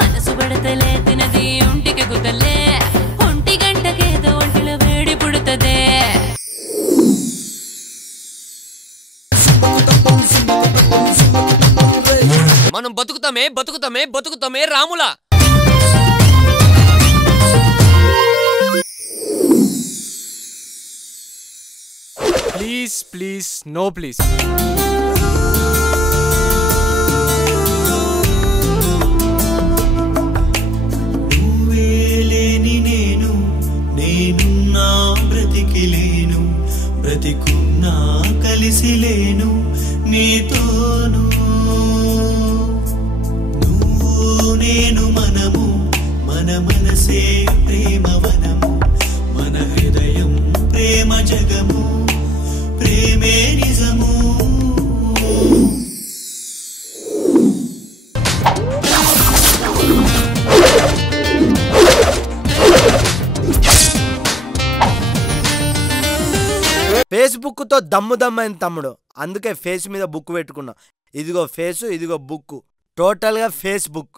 మనసు పడతలే తినది ఒంటికి కుదలే ఒంటి గంటకేదో ఒంటిలో వేడి పుడుతదే మనం బతుకుతామే బతుకుతామే బతుకుతామే రాములా ప్లీజ్ ప్లీజ్ నో ప్లీజ్ నువ్వేలేని నేనున్నా బ్రతికిలేను బ్రతికున్నా కలిసిలేను నీతోను నువ్వు నేను మనము మన మనసే ప్రేమవనము మన హృదయం ప్రేమ జగము ప్రేమే నిజము ఫేస్బుక్ తో దమ్ము దమ్మైన తమ్ముడు అందుకే ఫేస్ మీద బుక్ పెట్టుకున్నా ఇదిగో ఫేసు ఇదిగో బుక్ టోటల్ గా ఫేస్బుక్